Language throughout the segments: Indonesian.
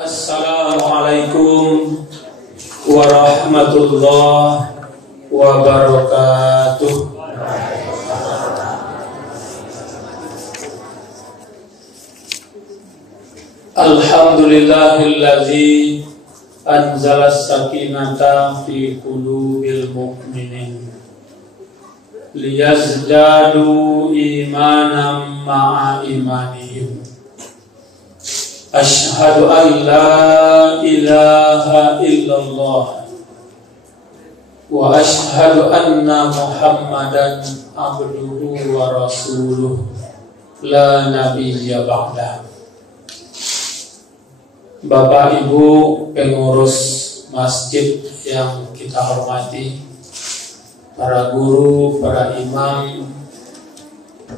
Assalamualaikum warahmatullahi wabarakatuh. Alhamdulillahillazi anzala sakinata fi qulubil mu'minin liyazdadu imanan ma'a imanihim. Asyhadu an la ilaha illallah wa asyhadu anna Muhammadan abduhu wa rasuluh la nabiyya ba'dah. Bapak Ibu pengurus masjid yang kita hormati, para guru, para imam,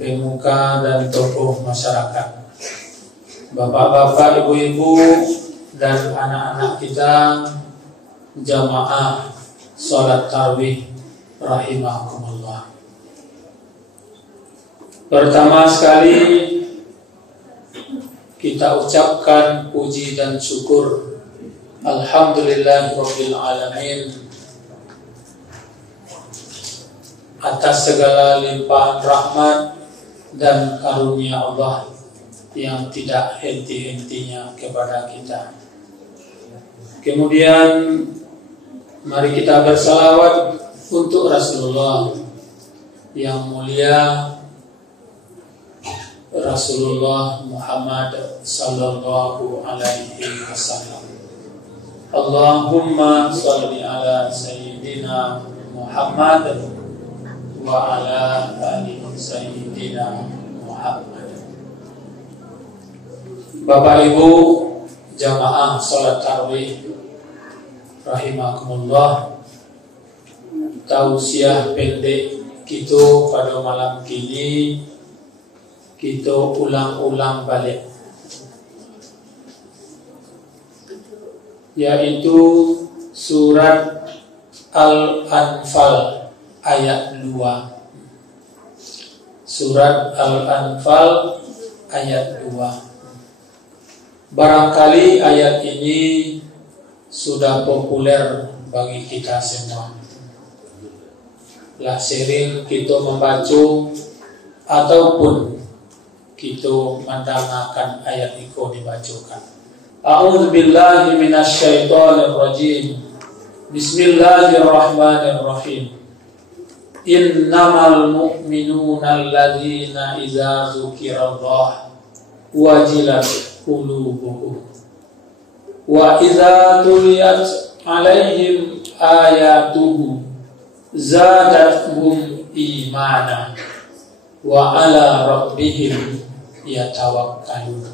pemuka dan tokoh masyarakat, bapak-bapak, ibu-ibu, dan anak-anak kita, jamaah sholat tarawih rahimakumullah. Pertama sekali kita ucapkan puji dan syukur alhamdulillahirabbil alamin atas segala limpahan rahmat dan karunia Allah yang tidak henti-hentinya kepada kita. Kemudian mari kita bersalawat untuk Rasulullah yang mulia, Rasulullah Muhammad sallallahu alaihi wasallam. Allahumma shalli ala sayyidina Muhammad wa ala ali sayyidina Muhammad. Bapak Ibu jamaah salat tarawih rahimakumullah, tausiah pendek kita pada malam kini kita ulang-ulang balik, yaitu surat Al-Anfal ayat 2. Surat Al-Anfal ayat 2. Barangkali ayat ini sudah populer bagi kita semua. Lah sering kita membaca ataupun kita mendengarkan ayat itu dibacakan. A'udzubillahi minasyaitonirrajim. Bismillahirrahmanirrahim. Innamal mu'minuna alladzina idza dzukirallah wajilat qulubuhum wa idza tuliyat alaihim ayatuhu zadatuhum imana wa ala rabbihim yatawakkalun.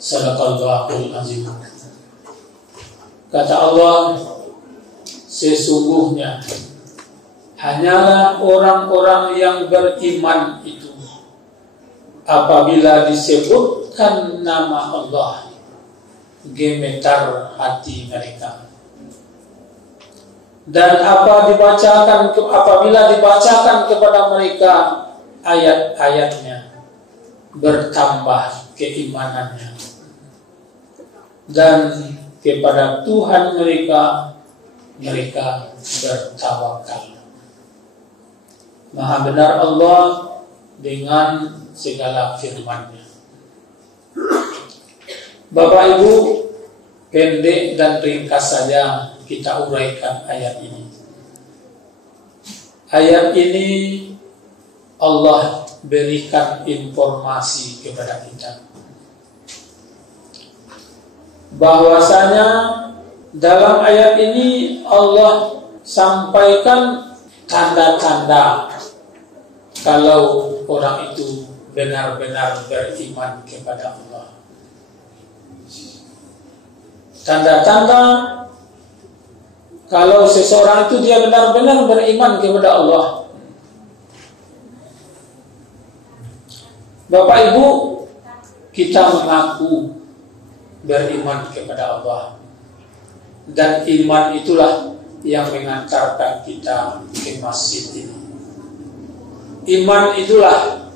Sadaqallahul azim. Kata Allah, sesungguhnya hanyalah orang-orang yang beriman itu apabila disebutkan nama Allah gemetar hati mereka, dan apabila dibacakan kepada mereka ayat-ayatnya bertambah keimanannya, dan kepada Tuhan mereka bertawakal. Maha benar Allah dengan segala firman-Nya. Bapak Ibu, pendek dan ringkas saja kita uraikan ayat ini. Ayat ini Allah berikan informasi kepada kita bahwasanya dalam ayat ini Allah sampaikan tanda-tanda kalau orang itu benar-benar beriman kepada Allah. Tanda-tanda kalau seseorang itu dia benar-benar beriman kepada Allah. Bapak Ibu, kita mengaku beriman kepada Allah, dan iman itulah yang mengantarkan kita ke masjid ini. Iman itulah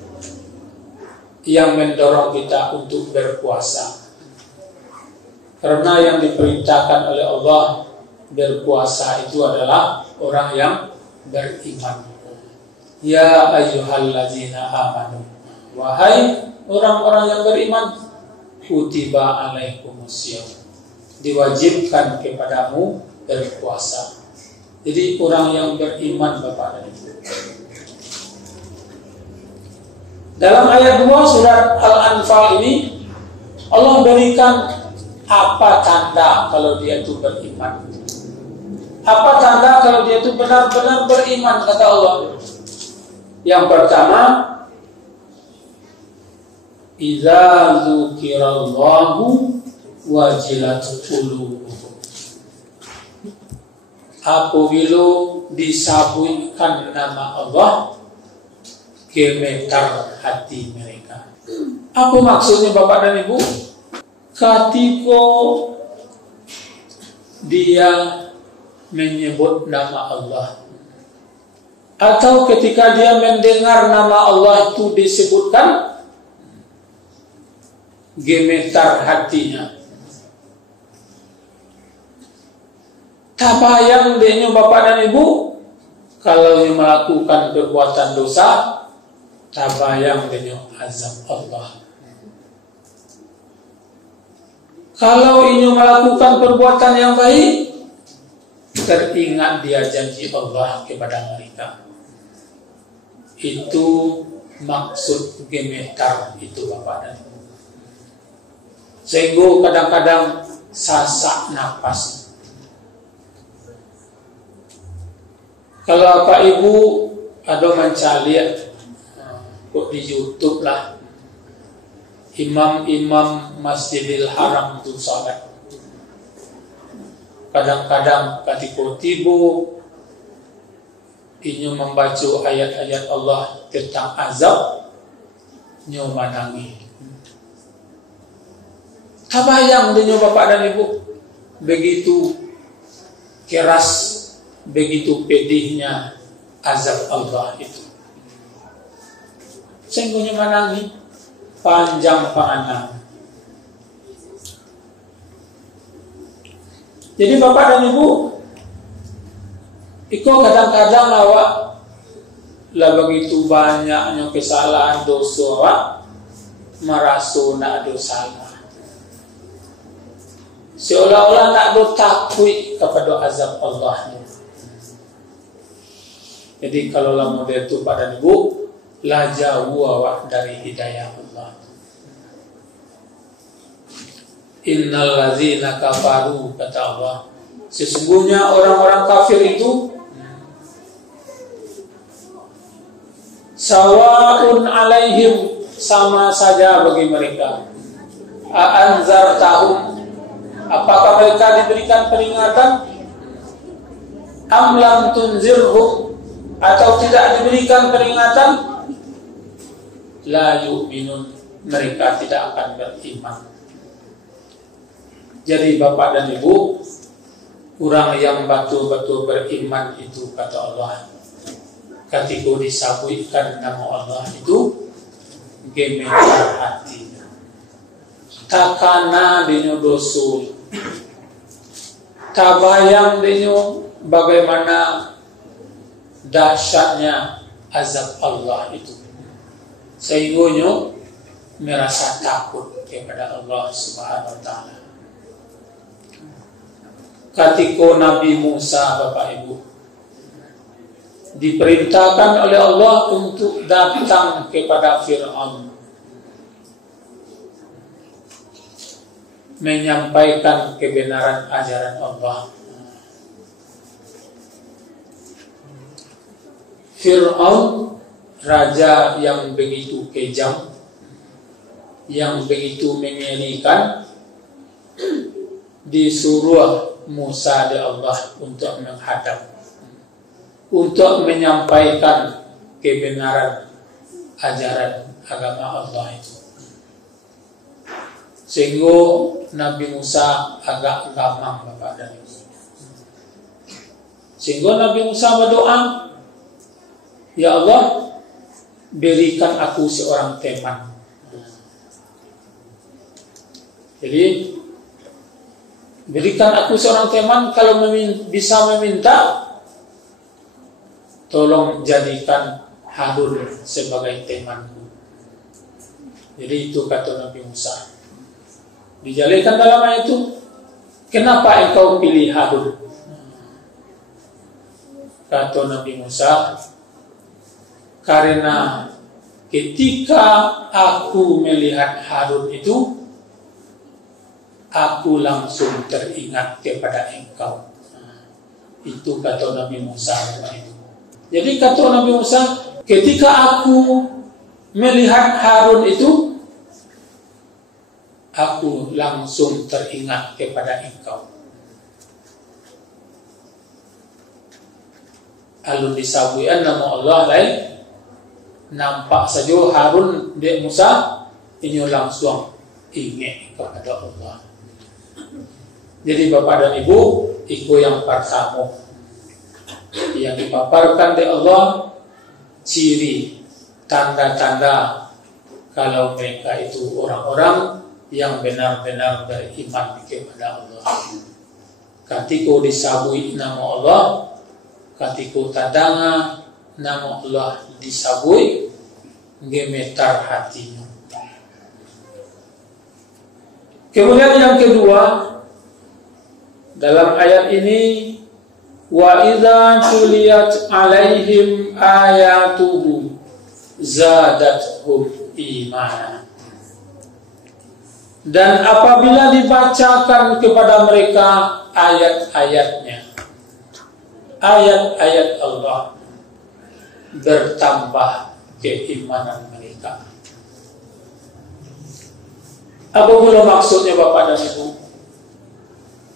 yang mendorong kita untuk berpuasa. Karena yang diperintahkan oleh Allah berpuasa itu adalah orang yang beriman. Ya ayyuhallazina amanu, wahai orang-orang yang beriman, kutiba alaikumusiyam, diwajibkan kepadamu berpuasa. Jadi orang yang beriman Bapak dan Ibu. Dalam ayat 2 surat Al-Anfal ini Allah berikan apa tanda kalau dia itu beriman. Apa tanda kalau dia itu benar-benar beriman, kata Allah. Yang pertama, idza dzukirallahu wajilat qulubuhum. Apabila disebutkan nama Allah, gemetar hati mereka. Apa maksudnya Bapak dan Ibu? Ketika dia menyebut nama Allah, atau ketika dia mendengar nama Allah itu disebutkan, gemetar hatinya. Tabayang denyo Bapak dan Ibu, kalau melakukan perbuatan dosa, tabayang denyo azab Allah. Kalau ingin melakukan perbuatan yang baik, teringat dia janji Allah kepada mereka. Itu maksud gemetar itu Bapak dan Ibu. Sehingga kadang-kadang sasak napas. Kalau Bapak Ibu ada mencari kok di YouTube lah, imam-imam Masjidil Haram itu salat. Kadang-kadang ketika tiba ingin membaca ayat-ayat Allah tentang azab, nyo menangis. Tabayang denyo Bapak dan Ibu, begitu keras, begitu pedihnya azab Allah itu. Sehingga menangis panjang panjang. Jadi Bapak dan Ibu, iko kadang-kadang awak lah begitu banyaknya kesalahan dosa awak merasa nak dosa. Seolah-olah nak do takut kepada azab Allah. Jadi kalau lah model itu Pak dan Ibu, lah jauh awak dari hidayah Allah. Innal ladzina kafaru, kata Allah, sesungguhnya orang-orang kafir itu sawaun alaihim, sama saja bagi mereka. A'anzartahum, apakah mereka diberikan peringatan? Am lam tunzirhum, atau tidak diberikan peringatan? La yu'minun, mereka tidak akan beriman. Jadi Bapak dan Ibu, orang yang betul-betul beriman itu, kata Allah, ketika disebutkan nama Allah itu gemetar hatinya. Takana dinyo dosul, tabayang dinyo bagaimana dahsyatnya azab Allah itu, sehingga merasa takut kepada Allah Subhanahu wa Ta'ala. Ketika Nabi Musa, Bapak Ibu, diperintahkan oleh Allah untuk datang kepada Fir'aun, menyampaikan kebenaran ajaran Allah. Fir'aun, raja yang begitu kejam, yang begitu mengerikan, disuruh Musa oleh Allah untuk menghadap, untuk menyampaikan kebenaran ajaran agama Allah itu. Sehingga Nabi Musa agak gamang, Bapak dan Ibu. Sehingga Nabi Musa berdoa, ya Allah, berikan aku seorang teman. Jadi berikan aku seorang teman, kalau bisa meminta, tolong jadikan Harun sebagai temanku. Jadi itu kata Nabi Musa. Dijelaskan dalam ayat itu, kenapa engkau pilih Harun? Kata Nabi Musa, karena ketika aku melihat Harun itu, aku langsung teringat kepada engkau. Itu kata Nabi Musa. Jadi kata Nabi Musa, ketika aku melihat Harun itu, aku langsung teringat kepada engkau. Alun disabuian nama Allah lain, nampak saja Harun dan Musa ini langsung ingat kepada Allah. Jadi Bapak dan Ibu, itu yang pertama yang dipaparkan oleh Allah, ciri tanda-tanda kalau mereka itu orang-orang yang benar-benar beriman kepada Allah. Ketika disabui nama Allah, ketika tadanga nama Allah disabui, gemetar hatinya. Kemudian yang kedua, dalam ayat ini, wa idza tuliyat alaihim ayatuhu zadatuhum imana. Dan apabila dibacakan kepada mereka ayat-ayatnya, ayat-ayat Allah, bertambah keimanan mereka. Apa pula maksudnya Bapak dan Ibu?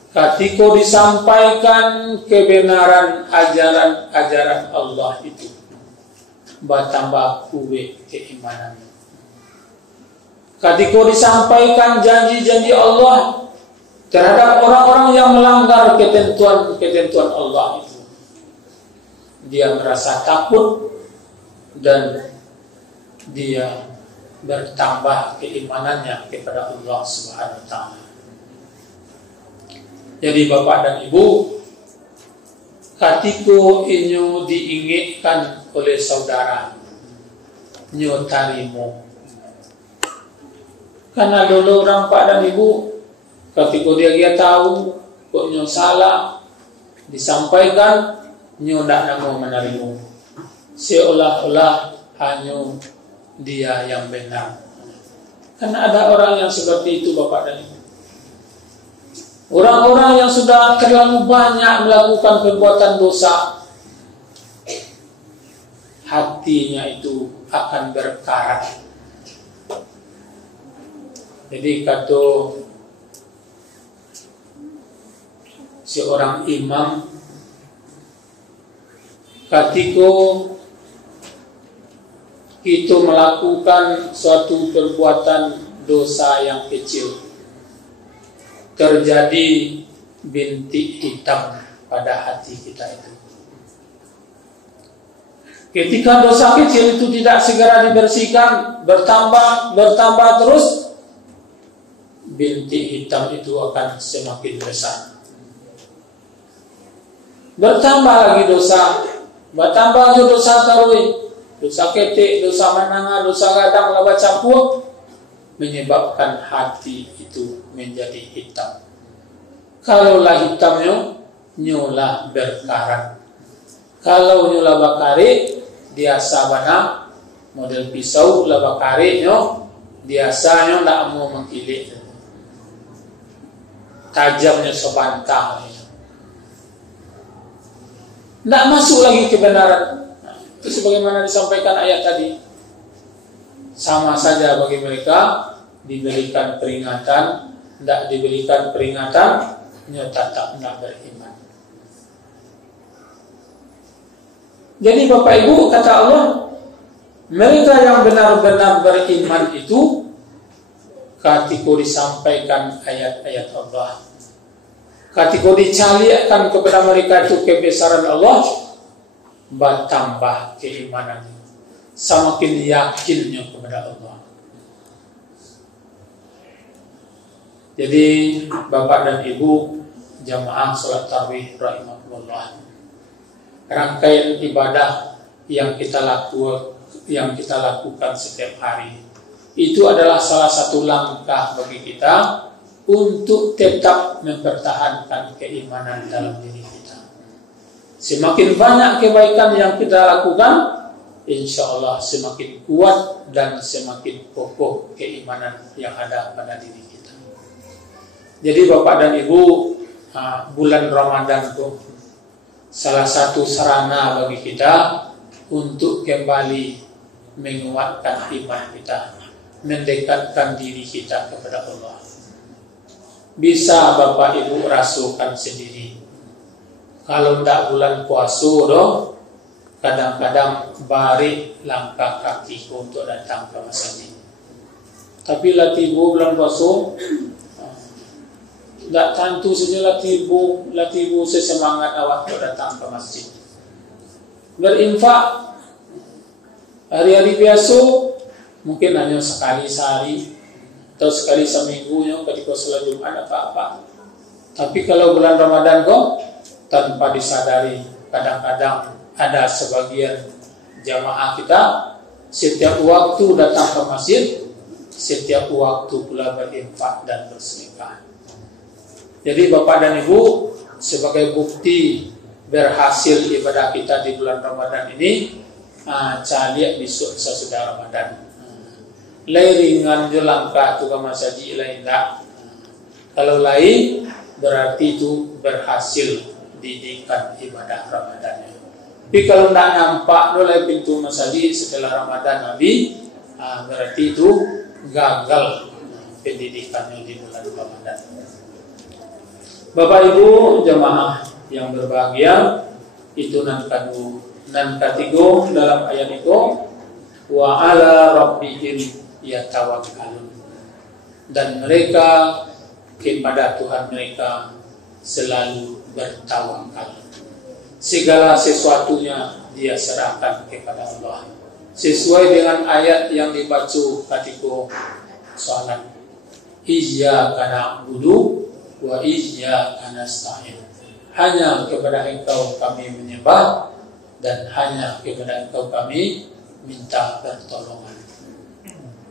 Ketika disampaikan kebenaran ajaran-ajaran Allah itu, bertambah kuat keimanan. Ketika disampaikan janji-janji Allah terhadap orang-orang yang melanggar ketentuan Allah itu, dia merasa takut dan dia bertambah keimanannya kepada Allah Subhanahu wa taala. Jadi Bapak dan Ibu, ketika inyo diingatkan oleh saudara, nyo tarimo. Karena dulu orang Pak dan Ibu, ketika dia tahu kok nyo salah, disampaikan, nyo tidak mau menerima. Seolah-olah hanya dia yang benar. Karena ada orang yang seperti itu Bapak dan Ibu. Orang-orang yang sudah terlalu banyak melakukan perbuatan dosa, hatinya itu akan berkarat. Jadi kata seorang imam, ketika kita melakukan suatu perbuatan dosa yang kecil, terjadi bintik hitam pada hati kita itu. Ketika dosa kecil itu tidak segera dibersihkan, bertambah terus, bintik hitam itu akan semakin besar. Bertambah lagi dosa, bertambah lagi dosa tarui, dosa ketik, dosa menanga, dosa gadang, laba campur, menyebabkan hati itu menjadi hitam. Kalaulah hitamnya, nyolah berkarat. Kalau nyolah bakari, dia sabana model pisau lah bakari nyo, biasanya tidak mau mengkilik. Tajamnya sebantah. Tidak masuk lagi kebenaran. Itu sebagaimana disampaikan ayat tadi. Sama saja bagi mereka diberikan peringatan, tidak diberikan peringatan, tetap tidak beriman. Jadi Bapak Ibu, kata Allah, mereka yang benar-benar beriman itu ketika disampaikan ayat-ayat Allah, ketika dicaliakan kepada mereka itu kebesaran Allah, bertambah keimanannya, semakin yakinnya kepada Allah. Jadi Bapak dan Ibu jamaah sholat tarawih rahimahullah, rangkaian ibadah yang kita lakukan setiap hari itu adalah salah satu langkah bagi kita untuk tetap mempertahankan keimanan dalam diri kita. Semakin banyak kebaikan yang kita lakukan, insya Allah semakin kuat dan semakin kokoh keimanan yang ada pada diri kita. Jadi Bapak dan Ibu, bulan Ramadan itu salah satu sarana bagi kita untuk kembali menguatkan iman kita, mendekatkan diri kita kepada Allah. Bisa Bapak Ibu rasakan sendiri, kalau tidak bulan puasa doh, kadang-kadang balik langkah kaki untuk datang ke masjid. Tapi latibu bulan puasa, tidak tentu saja latibu sesemangat awak untuk datang ke masjid. Berinfak hari-hari biasa mungkin hanya sekali sehari atau sekali seminggu ketika sholat Jumat apa-apa. Tapi kalau bulan Ramadan kok tanpa disadari, kadang-kadang ada sebagian jamaah kita setiap waktu datang ke masjid, setiap waktu pula berinfak dan bersedekah. Jadi Bapak dan Ibu, sebagai bukti berhasil ibadah kita di bulan Ramadan ini, caliak besok sesudah Ramadan. Ringan je langkah tu ke masjid lain tak. Kalau lain berarti itu berhasil didikan ibadah Ramadannya. Tapi kalau tak nampak oleh pintu masjid setelah Ramadan Nabi, berarti itu gagal pendidikannya di bulan Ramadan. Bapak Ibu jamaah yang berbahagia, itu nan katigo dalam ayat itu, wa ala rabbihim yatawakkalun, dan mereka kepada Tuhan mereka selalu bertawakal. Segala sesuatunya dia serahkan kepada Allah, sesuai dengan ayat yang dibaca ketika salat, iyyaka na'budu wa iyyaka nasta'in. Hanya kepada Engkau kami menyembah dan hanya kepada Engkau kami minta pertolongan.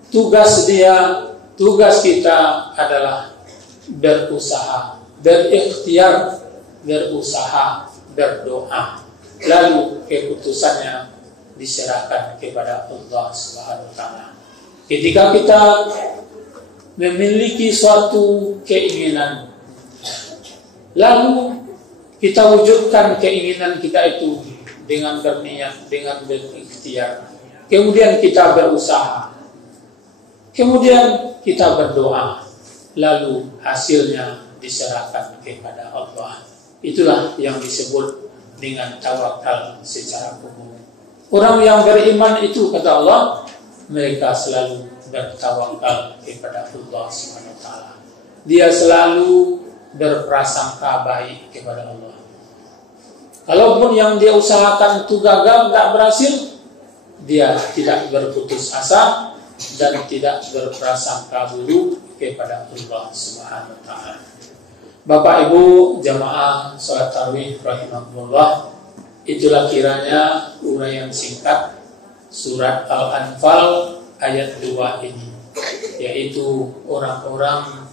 Tugas kita adalah berusaha, berikhtiar, berusaha, berdoa. Lalu keputusannya diserahkan kepada Allah Subhanahu wa taala. Ketika kita memiliki suatu keinginan, lalu kita wujudkan keinginan kita itu dengan berniat, dengan berikhtiar. Kemudian kita berusaha. Kemudian kita berdoa. Lalu hasilnya diserahkan kepada Allah. Itulah yang disebut dengan tawakal secara umum. Orang yang beriman itu, kata Allah, mereka selalu bertawakal kepada Allah Subhanahu wa taala. Dia selalu berprasangka baik kepada Allah. Kalaupun yang dia usahakan itu gagal, tak berhasil, dia tidak berputus asa dan tidak berprasangka buruk kepada Allah Subhanahu wa taala. Bapak Ibu jamaah salat tarawih rahimahullah, itulah kiranya uraian singkat surat Al-Anfal ayat 2 ini, yaitu orang-orang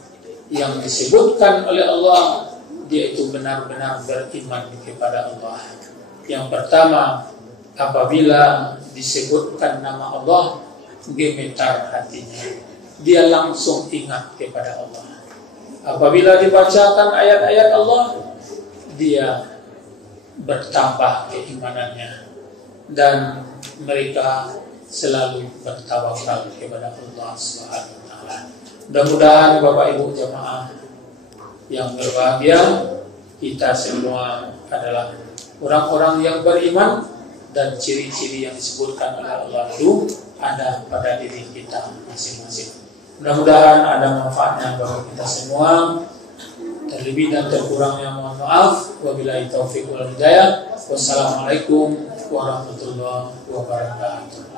yang disebutkan oleh Allah dia itu benar-benar beriman kepada Allah. Yang pertama, apabila disebutkan nama Allah, gemetar hatinya, dia langsung ingat kepada Allah. Apabila dibacakan ayat-ayat Allah, dia bertambah keimanannya dan mereka selalu bertawakal kepada Allah Subhanahu wa taala. Mudah-mudahan Bapak Ibu jamaah yang berbahagia, kita semua adalah orang-orang yang beriman dan ciri-ciri yang disebutkan oleh Allah itu ada pada diri kita masing-masing. Mudah-mudahan ada manfaatnya bagi kita semua. Terlebih dan terkurangnya mohon maaf. Wabillahi taufiq wal hidayah. Wassalamualaikum warahmatullahi wabarakatuh.